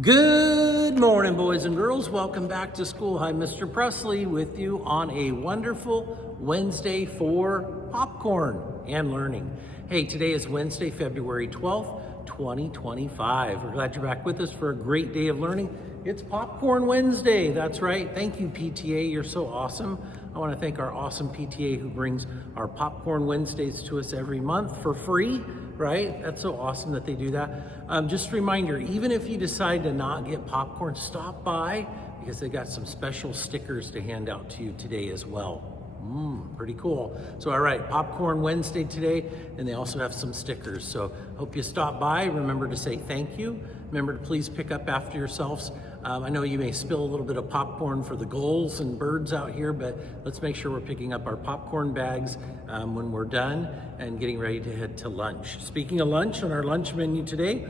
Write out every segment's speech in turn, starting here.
Good morning, boys and girls. Welcome back to school. Hi, Mr. Presley with you on a wonderful Wednesday for popcorn and learning. Hey, today is Wednesday, February 12th, 2025. We're glad you're back with us for a great day of learning. It's Popcorn Wednesday. That's right. Thank you, PTA. You're so awesome. I want to thank our awesome PTA who brings our Popcorn Wednesdays to us every month for free, right? That's so awesome that they do that. Just a reminder, even if you decide to not get popcorn, stop by because they got some special stickers to hand out to you today as well. Pretty cool. So, all right, Popcorn Wednesday today, and they also have some stickers. So, hope you stop by. Remember to say thank you. Remember to please pick up after yourselves. I know you may spill a little bit of popcorn for the gulls and birds out here, but let's make sure we're picking up our popcorn bags when we're done and getting ready to head to lunch. Speaking of lunch, on our lunch menu today,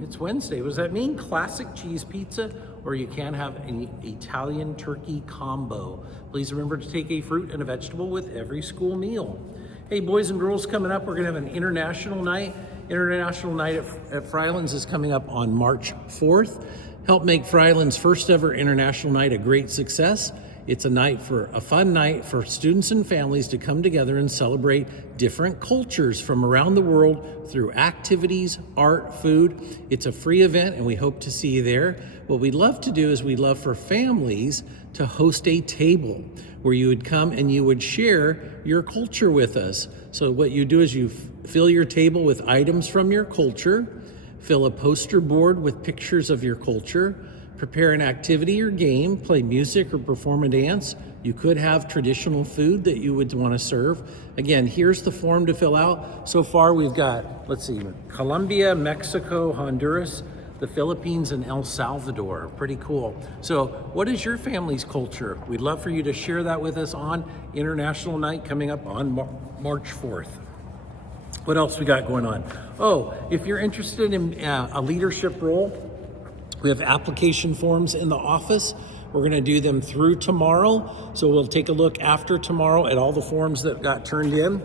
it's Wednesday. What does that mean? Classic cheese pizza, or you can have an Italian turkey combo. Please remember to take a fruit and a vegetable with every school meal. Hey, boys and girls, coming up, we're gonna have an international night. International night at Fryelands is coming up on March 4th. Help make Fryelands' first ever international night a great success. It's a fun night for students and families to come together and celebrate different cultures from around the world through activities, art, food. It's a free event and we hope to see you there. What we'd love to do is we'd love for families to host a table where you would come and you would share your culture with us. So what you do is you fill your table with items from your culture, fill a poster board with pictures of your culture, prepare an activity or game, play music or perform a dance. You could have traditional food that you would want to serve. Again, here's the form to fill out. So far we've got, Colombia, Mexico, Honduras, the Philippines, and El Salvador. Pretty cool. So what is your family's culture? We'd love for you to share that with us on International Night coming up on March 4th. What else we got going on? If you're interested in a leadership role, we have application forms in the office. We're gonna do them through tomorrow. So we'll take a look after tomorrow at all the forms that got turned in.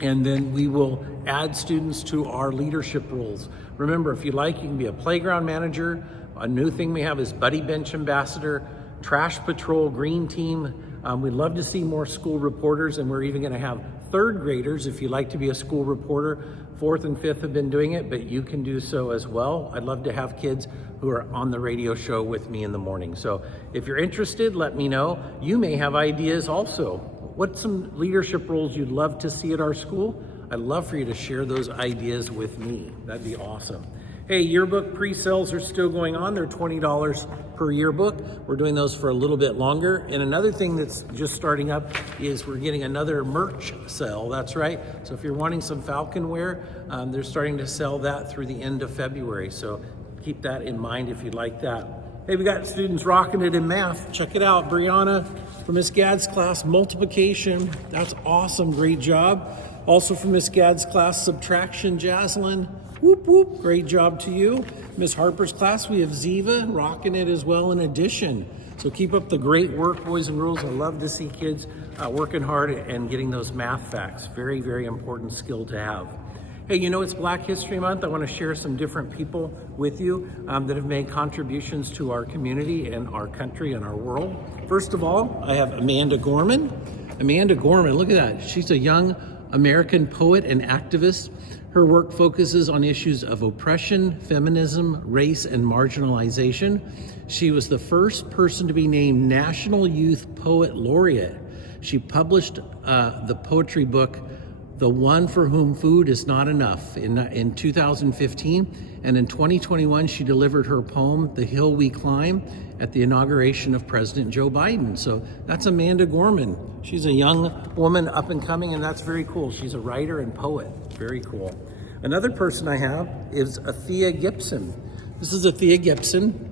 And then we will add students to our leadership roles. Remember, if you like, you can be a playground manager. A new thing we have is Buddy Bench Ambassador, Trash Patrol, Green Team. We'd love to see more school reporters, and we're even gonna have third graders if you'd like to be a school reporter. Fourth and fifth have been doing it, but you can do so as well. I'd love to have kids who are on the radio show with me in the morning. So if you're interested, let me know. You may have ideas also. What's some leadership roles you'd love to see at our school? I'd love for you to share those ideas with me. That'd be awesome. Hey, yearbook pre-sales are still going on. They're $20 per yearbook. We're doing those for a little bit longer. And another thing that's just starting up is we're getting another merch sale. That's right. So if you're wanting some Falcon wear, they're starting to sell that through the end of February. So keep that in mind if you'd like that. Hey, we got students rocking it in math. Check it out. Brianna from Miss Gadd's class, multiplication. That's awesome. Great job. Also from Miss Gadd's class, subtraction, Jaslyn. Whoop, whoop. Great job to you. Miss Harper's class, we have Ziva rocking it as well in addition. So keep up the great work, boys and girls. I love to see kids working hard and getting those math facts. Very, very important skill to have. Hey, it's Black History Month. I want to share some different people with you that have made contributions to our community and our country and our world. First of all, I have Amanda Gorman. Amanda Gorman, look at that. She's a young American poet and activist. Her work focuses on issues of oppression, feminism, race, and marginalization. She was the first person to be named National Youth Poet Laureate. She published the poetry book, The One for Whom Food is Not Enough, in 2015. And in 2021, she delivered her poem, The Hill We Climb, at the inauguration of President Joe Biden. So that's Amanda Gorman. She's a young woman up and coming, and that's very cool. She's a writer and poet. Very cool. Another person I have is Athea Gibson. This is Athea Gibson.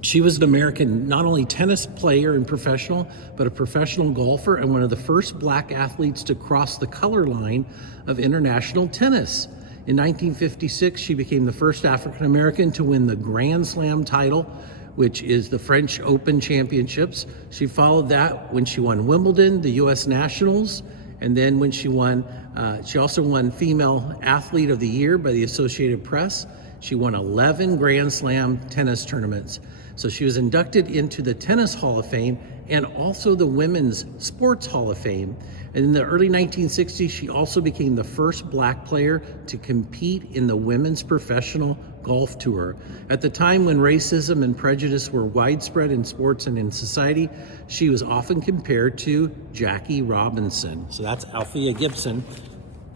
She was an American, not only tennis player and professional, but a professional golfer and one of the first Black athletes to cross the color line of international tennis. In 1956, she became the first African American to win the Grand Slam title, which is the French Open Championships. She followed that when she won Wimbledon, the US Nationals, and then when she also won Female Athlete of the Year by the Associated Press. She won 11 Grand Slam tennis tournaments. So she was inducted into the Tennis Hall of Fame and also the Women's Sports Hall of Fame. And in the early 1960s, she also became the first Black player to compete in the Women's Professional Golf Tour. At the time when racism and prejudice were widespread in sports and in society, she was often compared to Jackie Robinson. So that's Althea Gibson.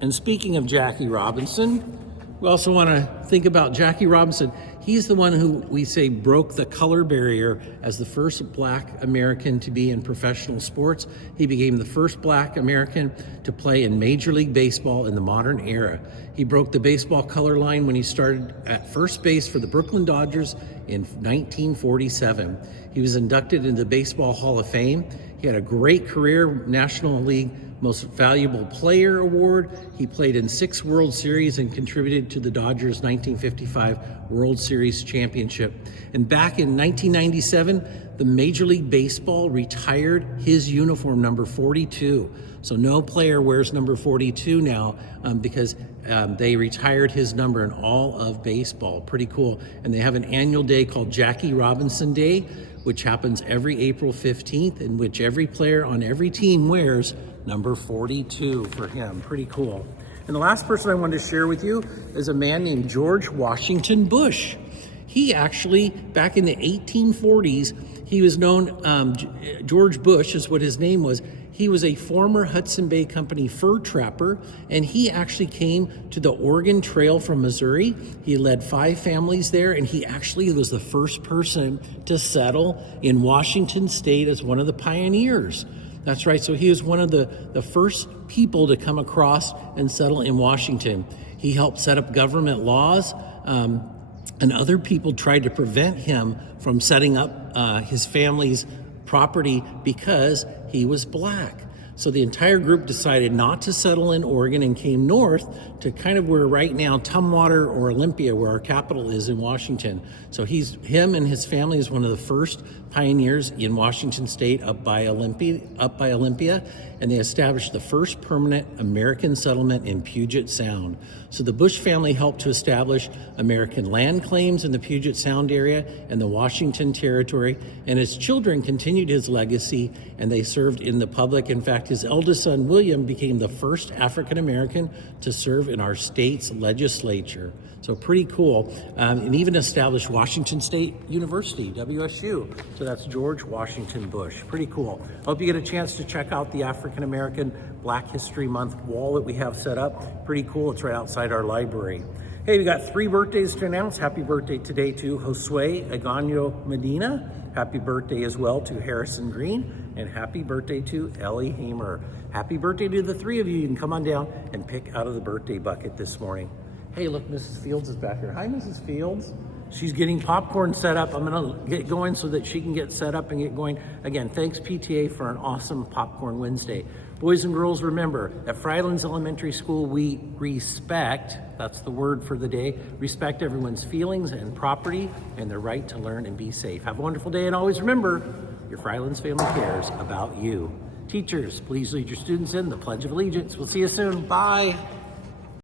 And speaking of Jackie Robinson, we also want to think about Jackie Robinson. He's the one who we say broke the color barrier as the first Black American to be in professional sports. He became the first Black American to play in Major League Baseball in the modern era. He broke the baseball color line when he started at first base for the Brooklyn Dodgers in 1947. He was inducted into the Baseball Hall of Fame. He had a great career, National League Most Valuable Player Award. He played in 6 World Series and contributed to the Dodgers' 1955 World Series championship. And back in 1997, the Major League Baseball retired his uniform, number 42. So no player wears number 42 now because they retired his number in all of baseball. Pretty cool. And they have an annual day called Jackie Robinson Day, which happens every April 15th, in which every player on every team wears number 42 for him. Pretty cool. And the last person I wanted to share with you is a man named George Washington Bush. He actually, back in the 1840s, he was known, George Bush is what his name was. He was a former Hudson Bay Company fur trapper, and he actually came to the Oregon Trail from Missouri. He led 5 families there, and he actually was the first person to settle in Washington State as one of the pioneers. That's right, so he was one of the first people to come across and settle in Washington. He helped set up government laws, and other people tried to prevent him from setting up his family's property because he was Black. So the entire group decided not to settle in Oregon and came north to kind of where right now Tumwater or Olympia, where our capital is in Washington. So him and his family is one of the first pioneers in Washington State up by Olympia, and they established the first permanent American settlement in Puget Sound. So the Bush family helped to establish American land claims in the Puget Sound area and the Washington Territory, and his children continued his legacy, and they served in the public. In fact, his eldest son, William, became the first African American to serve in our state's legislature. So pretty cool. And even established Washington State University, WSU. So that's George Washington Bush. Pretty cool. I hope you get a chance to check out the African American Black History Month wall that we have set up. Pretty cool. It's right outside our library. Hey, we got 3 birthdays to announce. Happy birthday today to Josue Agano Medina. Happy birthday as well to Harrison Green. And happy birthday to Ellie Hamer. Happy birthday to the 3 of you. You can come on down and pick out of the birthday bucket this morning. Hey, look, Mrs. Fields is back here. Hi, Mrs. Fields. She's getting popcorn set up. I'm gonna get going so that she can get set up and get going. Again, thanks PTA for an awesome Popcorn Wednesday. Boys and girls, remember, at Fryelands Elementary School, we respect, that's the word for the day, respect everyone's feelings and property and their right to learn and be safe. Have a wonderful day, and always remember, your Fryelands family cares about you. Teachers, please lead your students in the Pledge of Allegiance. We'll see you soon. Bye.